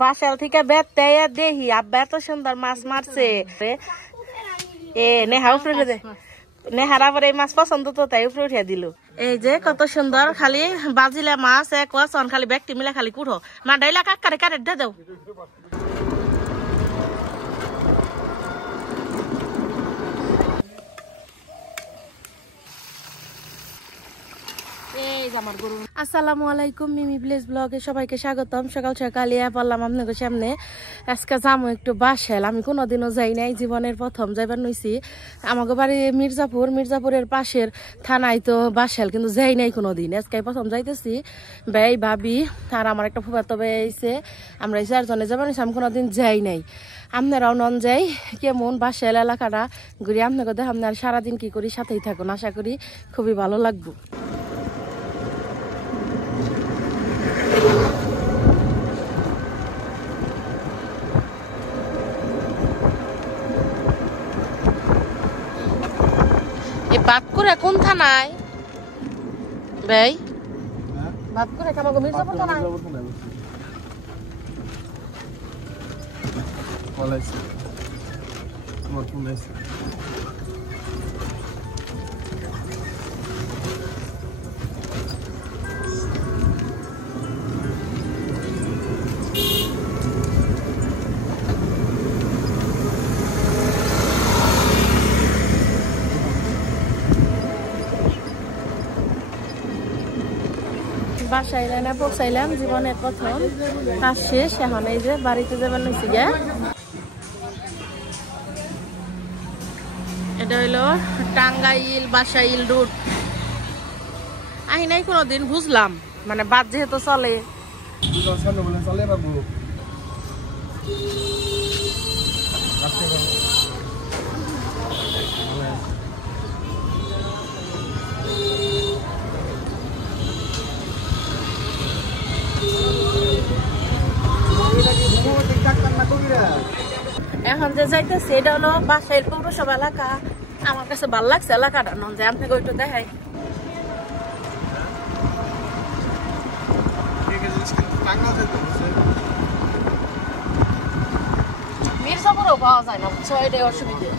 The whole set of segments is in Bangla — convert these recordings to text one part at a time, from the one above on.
বাসাল থেকে বেতে দেখি আব্বা এত সুন্দর মাছ মারছে নেহা উপরে উঠে দে নেহার আবার এই মাছ পছন্দ তো তাই উপরে উঠে দিল এই যে কত সুন্দর খালি বাজিলে মাছ এক ওয়াসন খালি ব্যক্তি মিলে খালি কুড়ো মা ডাইলা কাকারে কারে দে দাও আসসালামু আলাইকুম মিমি ভিলেজ ব্লগে সবাইকে স্বাগতম সকাল সকালে বললাম আপনাদের সামনে আজকে যাবো একটু বাসাল আমি কোনোদিনও যাই নাই জীবনের প্রথম যাইবার নইছি আমাকে বাড়ি মির্জাপুরের পাশের থানায় তো বাসাল কিন্তু যাই নাই কোনোদিন আজকে প্রথম যাইতেছি ভাই ভাবি আর আমার একটা ফুফাতো ভাই আইছে আমরা এই চারজনে যাবার নইছি আমি কোনোদিন যাই নাই আপনারাও নন যাই কেমন বাসাল এলাকাটা ঘুরে আপনাকে দেখ আপনার সারাদিন কি করি সাথেই থাকুন আশা করি খুবই ভালো লাগবে বাতকুড়া কোন থানায় ভাই বাতকুড়া কামাগো মির্জাপুর থানায় বলাইছে তোমার ফোন আছে বাসায় না পৌঁছাইলাম জীবনের প্রথম কাজ শেষ এখন এই যে বাড়িতে যাবার নিয়েছি গিয়া এটা হইলো টাঙ্গাইল বাসাইল রুট আহি নাই কোনোদিন বুঝলাম মানে বাদ যেহেতু চলে এখন যে যাইতেছে এটা হলো বাসাইল পৌরসভা এলাকা আমার কাছে ভালো লাগছে এলাকাটা নন যে আপনাকে ওইটা দেখাই মির্জাপুরেও পাওয়া যায় না বুঝছো এটাই অসুবিধে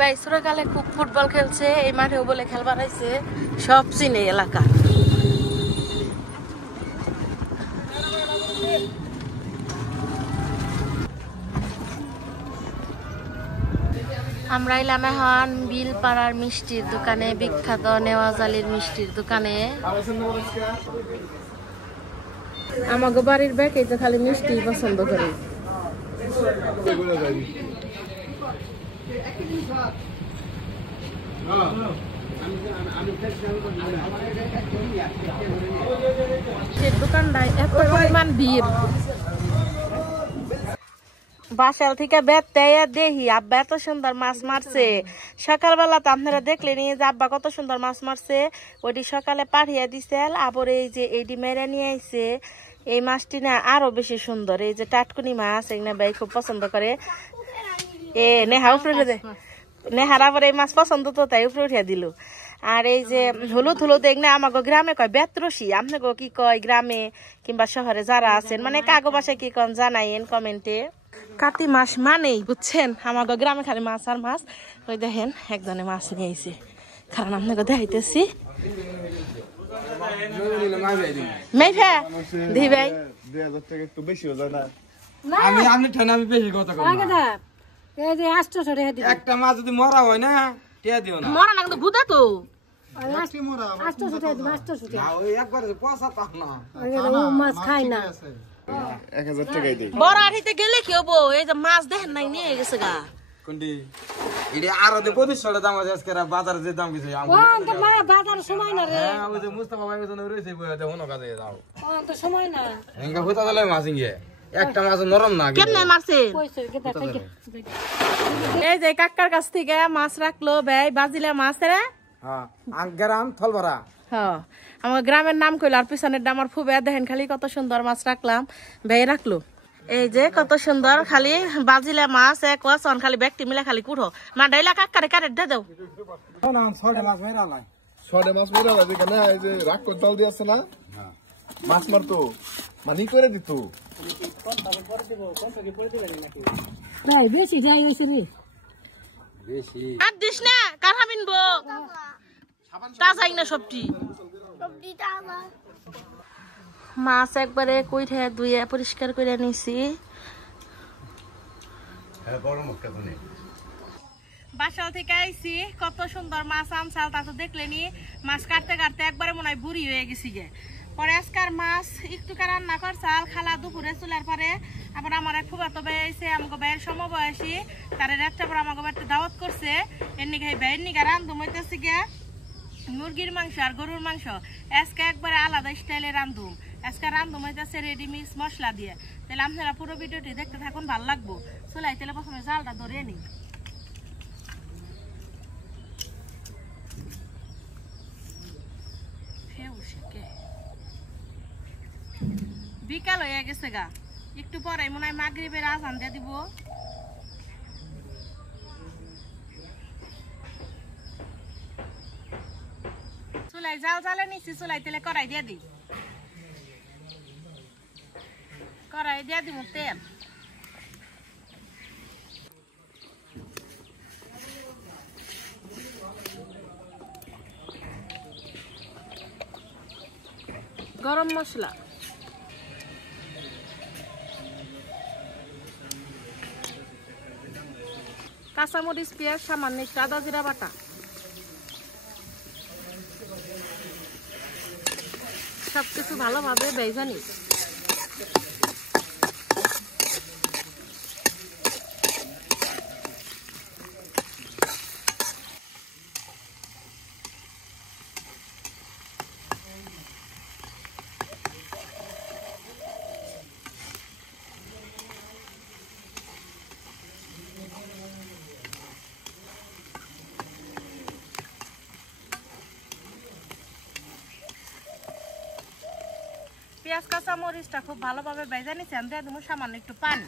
ভাই ছোটকালে খুব ফুটবল খেলছে, এই মাঠেও বলে খেলবার হয়েছে, সব চিনে এলাকা। আমরা এলাম এখন বিলপাড়ার মিষ্টির দোকানে, বিখ্যাত নেওয়াজালির মিষ্টির দোকানে। আমাকে বাড়ির ব্যাগে তো খালি মিষ্টি পছন্দ করে। দোকানটায় এত পরিমাণ ভিড়। বাসাল থেকে বেতে দেখি আব্বা এত সুন্দর মাছ মারছে। সকালবেলা তো আপনারা দেখলেন যে আব্বা কত সুন্দর মাছ মারছে, ওইটি সকালে পাঠিয়ে দিছে। আবার এই যে এইটি মেরে নিয়ে আইছে, এই মাছটি না আরো বেশি সুন্দর। এই যে টাটকুনি মাছ, এগুলো ভাই খুব পছন্দ করে। নেহা উপরে উঠে দেয়, নেহার আবার এই মাছ পছন্দ তো তাই উপরে উঠিয়া দিল। আর এই যে হলুদ হলুদ এগুলো আমাকে গ্রামে কয় বেতরসি, আপনাকে কি কয় গ্রামে কিংবা শহরে যারা আছেন, মানে কাগো বাসায় কি কন জানাইন কমেন্টে। কাতি মাছ মানেই বুঝছেন আমাকে গ্রামে খালি মাছ আর মাছ। ওই দেখেন একজনে মাছ নিয়ে আইছে, কারণ আপনাকে দেখাইতেছি। মেঘা দি ভাই 2000 টাকা একটু বেশি হলো না? আমি বেশি কথা কম না। এই যে 800 টাকা দিই। একটা মাছ যদি মরা হয় না টিয়া দিও না। মরা না কিন্তু গুদা তো। 800 টাকা দিই, 800 টাকা। না ওই একবার পয়সা পাও না। ও মাছ খায় না। 1000 টাকাই দেই। বড় আড়িতে গেলে কি হবো? এই যে মাছ দেখেন নাই নিয়ে গেছে গা। কোনটি এডি আর দে 2500 দাম আছে আজকে বাজারে যে দাম কিছু ও তো মা বাজার সময় না রে। হ্যাঁ ওই যে মুস্তাফা ভাই ওখানে রইছে বইয়া দেখো না কাজে যাও। ও তো সময় না। এঙ্গা হতা দলে মাছ ইঙ্গে একটা মাছ নরম না। কেমনে মারছে? কইছে কেটা থেকে। এই যে কাকার কাছ থেকে মাছ রাখলো ভাই, বাজিলা মাছ রে। হ্যাঁ আঙ্গারাম থলবরা। হ্যাঁ আমার গ্রামের নাম কইল, আর পিছনের আমার ফুবে দেখেন খালি কত সুন্দর মাছ রাখলাম ভাই রাখলো। এই যে কত সুন্দর খালি বাজিলা মাছ, এক ওয়াসন খালি ব্যক্তি মিলে খালি কুড়ো মা ডাইলা কাকারে কারে দে দাও। না 6টা মাছ মেরা নাই। 6টা মাছ মেরা লাগে কেন? এই যে রাগ করে জাল দিয়েছে না, মাছ মারতো মানি করে দিত। তাই বেশি যাই হইছে রে। বেশি আর দিস না কারা মিনবো তাজাই না সবটি মাছ একবারে কইঠে ধুয়ে পরিষ্কার করে নিছি। বাসাল থেকে আইছি, কত সুন্দর মাছ আনছাল, তা তো দেখলেনি। মাছ কাটতে কাটতে একবারে মনে হয় বুড়ি হয়ে গেছি গে। পরে আজকার মাছ একটু রান্না করছাল, খালা দুপুরে চুলার পরে। আবার আমার এক ফুফাতো ভাই আইছে, আমাকে ভাইয়ের সমবয়সী, তারে রাতটা পর আমাকে বাড়িতে দাওয়াত করছে। এমনি খাই ভাইয়ের নিগা রান্ধুম হইতেছি গে মুরগির মাংস আর গরুর মাংস। আজকে একবারে আলাদা স্টাইলে রান্ধুম। আজকে রান্ধুম হইতেছে রেডি মিক্স মশলা দিয়ে। তাহলে আপনারা পুরো ভিডিওটি দেখতে থাকুন, ভালো লাগবো। চুলাই তাহলে প্রথমে জালটা ধরে নিই। বিকাল হয়ে গেছে গা, একটু পরে মনে হয় মাগরিবের আজান দিয়ে দিব। চুলাই জাল জ্বালে নিচ্ছি, চুলাই তেলে কড়াই দিয়ে দিই, কড়াই দিয়ে দিব তেল। গরম মশলা, কাঁচামরিচ, পেঁয়াজ, সামান্য আদা জিরা বাটা, সবকিছু ভালোভাবে ভেজে নিই। পেঁয়াজ কাঁচা মরিচটা খুব ভালোভাবে ভেজে নিচ্ছি। আমি দিয়ে দেবো সামান্য একটু পানি।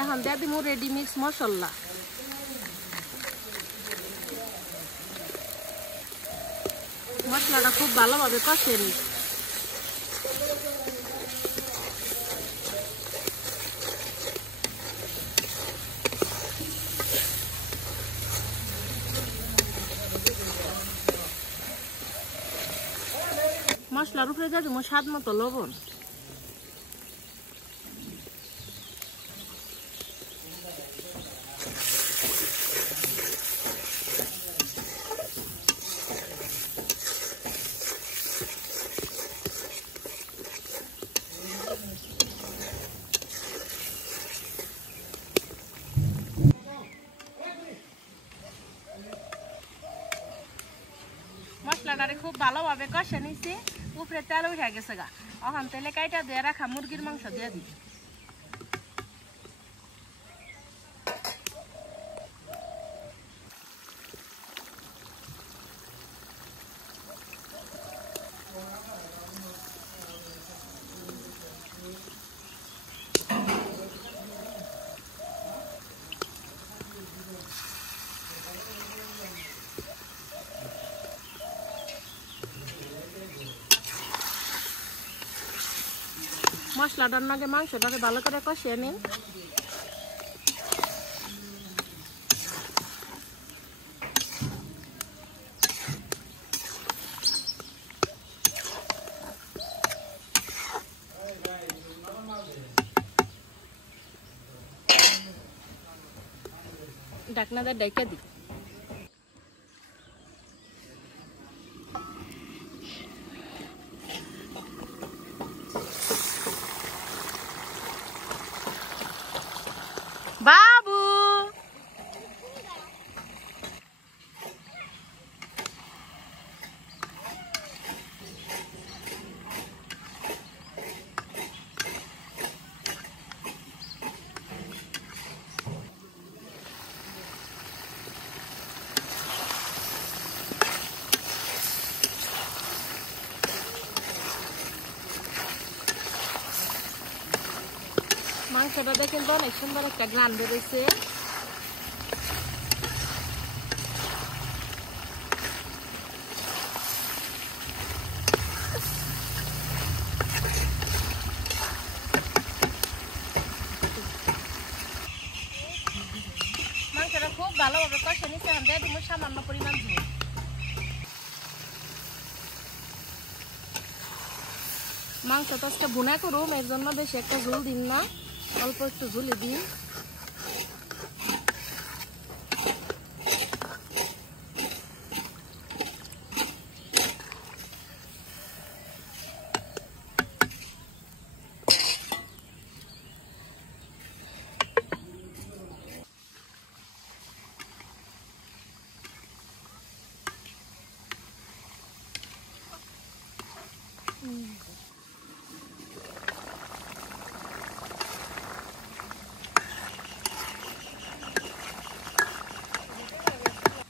এখন দিয়ে দিব রেডি মিক্স মশলা। মশলাটা খুব ভালোভাবে কষিয়ে নিই। মশলার উপরে দিয়ে দেবো স্বাদ মতো লবণ। মশলাটারে খুব ভালোভাবে কষে নিছি, উপরে তেল উঠে গেছে গা। এখন তেলে কাইটা দিয়ে রাখা মুরগির মাংস দিয়ে দিই। মশলাটার নাগে মাংসটাকে ভালো করে কষিয়ে নিন। ঢাকনাটা ঢেকে দিই। বাবু মাংসটা দেখেন তো অনেক সুন্দর একটা গ্রান বেরোইছে। মাংসটা খুব ভালোভাবে কষে নিচ্ছে। এখন দিয়ে দিব সামান্য পরিমাণ ঝোল। মাংসটা আজকে ভুনা করুম, এর জন্য বেশি একটা ঝোল দিন না, অল্প একটু ঝুলি দিন।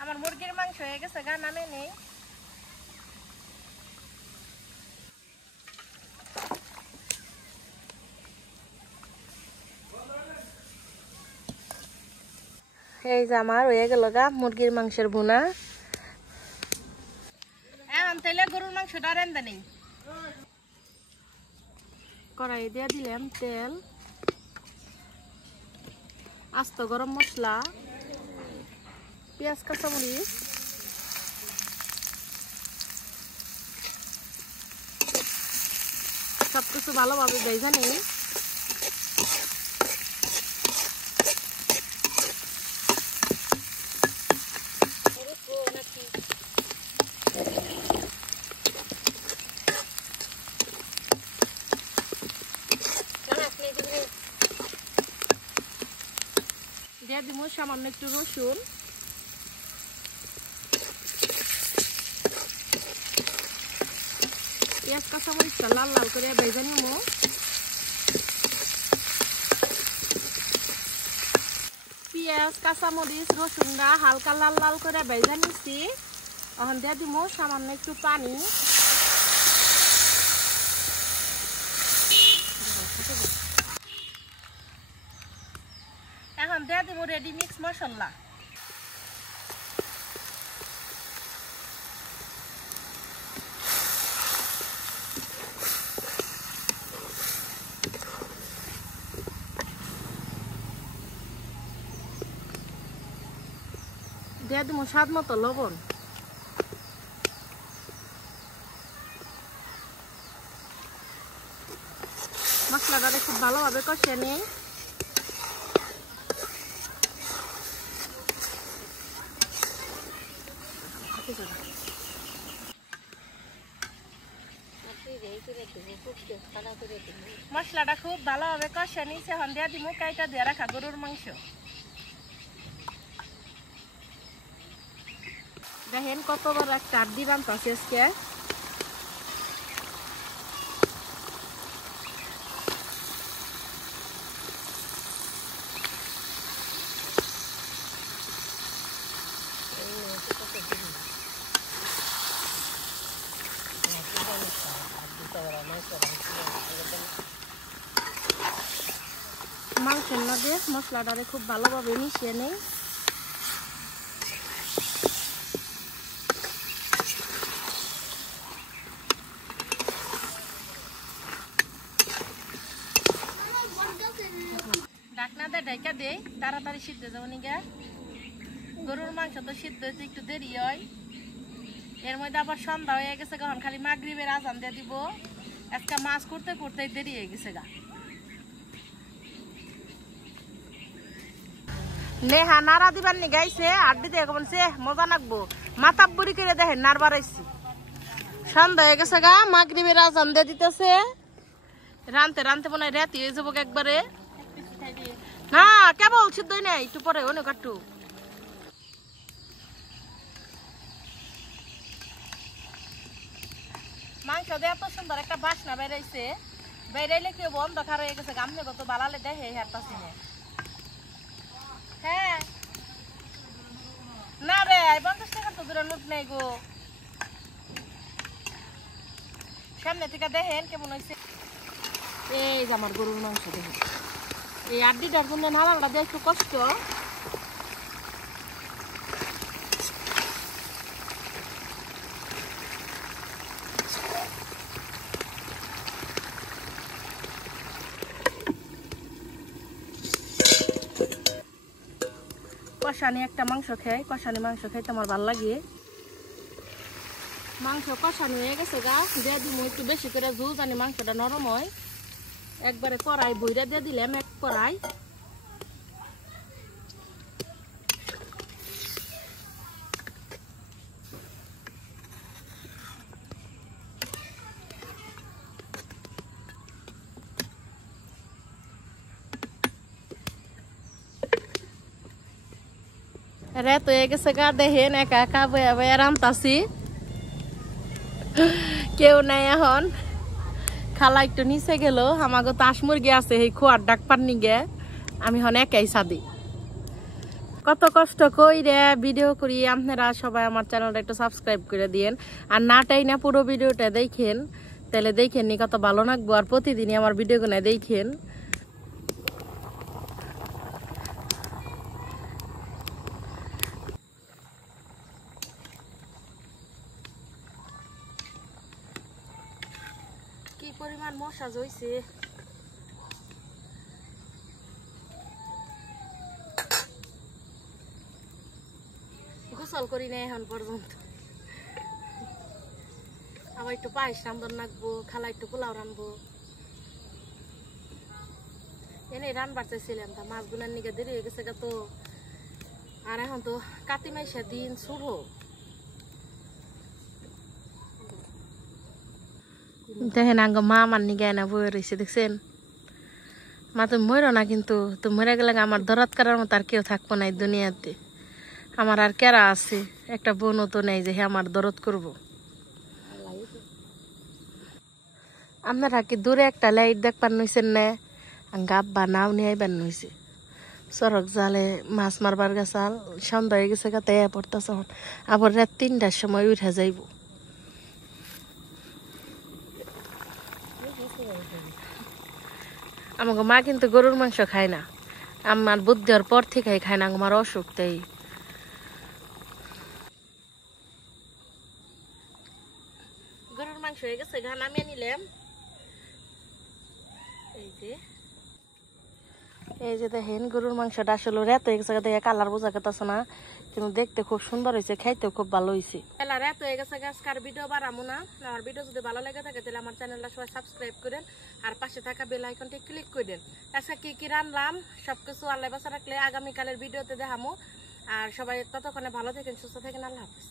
আমার মুরগির মাংস হয়ে গেছে গা, নামে নেই। এই যে আমার হয়ে গেল গা মুরগির মাংসের ভুনা। এখন তাইলে গরুর মাংসটা রান্না নেই। কড়াই দিয়ে দিলাম তেল, আস্ত গরম মশলা, পেঁয়াজ কাঁচামরিচ, সবকিছু ভালোভাবে ভেজে নিই। দিয়ে দিব সামান্য একটু রসুন, পেঁয়াজ কাঁচামরিচটা লাল লাল করে ভেজে নিব। পেঁয়াজ কাঁচামরিচ রসুনটা হালকা লাল লাল করে ভেজে নিচ্ছি। এখন দিয়ে দিব সামান্য একটু পানি। এখন দিয়ে দিব রেডি মিক্স মশলা। দিয়ে দিব স্বাদ মতো লবণ। মশলাটা খুব ভালোভাবে কষিয়ে নিই। মশলাটা খুব ভালোভাবে কষিয়ে নিয়েছে, এখন দিয়ে দিব কাইটা দিয়ে রাখা গরুর মাংস। দেখেন কত বড় একটা আড্ডি রান্তাছে আজকে। মাংসের মধ্যে মশলাটারে খুব ভালোভাবে মিশিয়ে নেই। ঢাকনা দিয়ে ঢাকা দেই, তাড়াতাড়ি সিদ্ধ যাবো নিগা। গরুর মাংস তো সিদ্ধ হইতে একটু দেরি হয়। এর মধ্যে আবার সন্ধ্যা হয়ে গেছে, এখন খালি মাগরিবের আজান দিয়ে দিব। আজকে মাছ করতে করতে দেরি হয়ে গেছে গা। নেহা নাড়া দিবার নি গাইছে, আড্ডি দিয়ে বলছে মজা লাগবো। মাথা বুড়ি করে দেখেন নাড় বাড়াইছি। সন্ধ্যা হয়ে গেছে গা, মাগরিবের আজান দিয়ে দিতেছে। রানতে রানতে মনে হয় রাতি হয়ে যাবো একবারে। না কেবল সিদ্ধ নাই, একটু পরে অনেক একটু। মাংস দিয়ে এত সুন্দর একটা বাসনা বেড়াইছে, বেড়াইলে কেউ অন্ধকার হয়ে গেছে। গামনে কত বালালে দেখে হারতাছি না। হ্যাঁ না রে 50 টাকা তো দূরে নোট নেই গো। সামনে থেকে দেখেন কেমন হয়েছে। এই যে আমার গরুর মাংস দেখেন, এই আড্ডিটার জন্য নাড়াটা দিয়ে একটু কষ্ট। কষানি একটা মাংস খাই, কষানি মাংস খাইতে আমার ভালো লাগে। মাংস কষানি হয়ে গেছে গা, দিয়ে দিব একটু বেশি করে ঝোল, জানি মাংসটা নরম হয়। একবারে কড়াই বইরা দিয়ে দিলাম এক কড়াই। রাত হয়ে গেছে গা, দেখেন একা একা বয়া বয়া রান্তাছি, কেউ নাই। এখন খালা একটু নিচে গেল, আমাকে তাস মুরগি আছে এই খোয়ার ডাক পাননি গে, আমি হন একাই সাদি। কত কষ্ট কইরে ভিডিও করি, আপনারা সবাই আমার চ্যানেলটা একটু সাবস্ক্রাইব করে দিয়েন। আর নাটাই না পুরো ভিডিওটা দেখেন, তাহলে দেখেন নি কত ভালো লাগবো। আর প্রতিদিনই আমার ভিডিও গুলো দেখেন। কি পরিমাণ মশা জইছে। গোসল করি না এখন পর্যন্ত। আবার একটু পায়েস রান্ধন রাখবো, খালা একটু পোলাও রানবো। এনে রানবার চাইছিলাম, তা মাছ গুনার নিকে দেরি হয়ে গেছে তো। আর এখন তো কাতি মাইশা দিন শুরু। দেখেন আঙ্গ মা আমার নিগে না বয়ে রয়েছে, দেখছেন মা। তুমি মরো না কিন্তু, তুমি মরে গেলে আমার দরাত করার মতো আর কেউ থাকবো না এই দুনিয়াতে। আমার আর কেরা আছে, একটা বোনও তো নেই যে আমার দরদ করব। আপনারা কি দূরে একটা লাইট দেখবার নইছেন না? গাব্বা নাও নিয়ে আইবার নইছে। সড়ক জালে মাছ মারবার গেছাল, সন্ধ্যা হয়ে গেছে গাতে পড়তেছে। আবার রাত 3টার সময় উঠে যাইব। আমাকে মা কিন্তু গরুর মাংস খায় না, আমার বুদ্ধি হওয়ার পর থেকে খায় না। আমার অসুখ তাই। গরুর মাংস হয়ে গেছে, ঘা নামিয়ে নিলাম। এই যে এই যে দেখেন গরুর মাংসটা আসলে রাত হয়ে গেছে দেখে কালার বোঝা গেছে না, কিন্তু দেখতে খুব সুন্দর হয়েছে, খাইতেও খুব ভালো হয়েছে। রাত হয়ে গেছে, আজকার ভিডিও বাড়াবো না। আমার ভিডিও যদি ভালো লাগে থাকে তাহলে আমার চ্যানেলটা সবাই সাবস্ক্রাইব করেন আর পাশে থাকা বেল আইকনটি ক্লিক করে দেন। আজকে কি কি রান্নাম সবকিছু আল্লাহ বাঁচা রাখলে আগামীকালের ভিডিওতে দেখামো। আর সবাই ততক্ষণে ভালো থাকেন, সুস্থ থাকেন, আল্লাহ হাফেজ।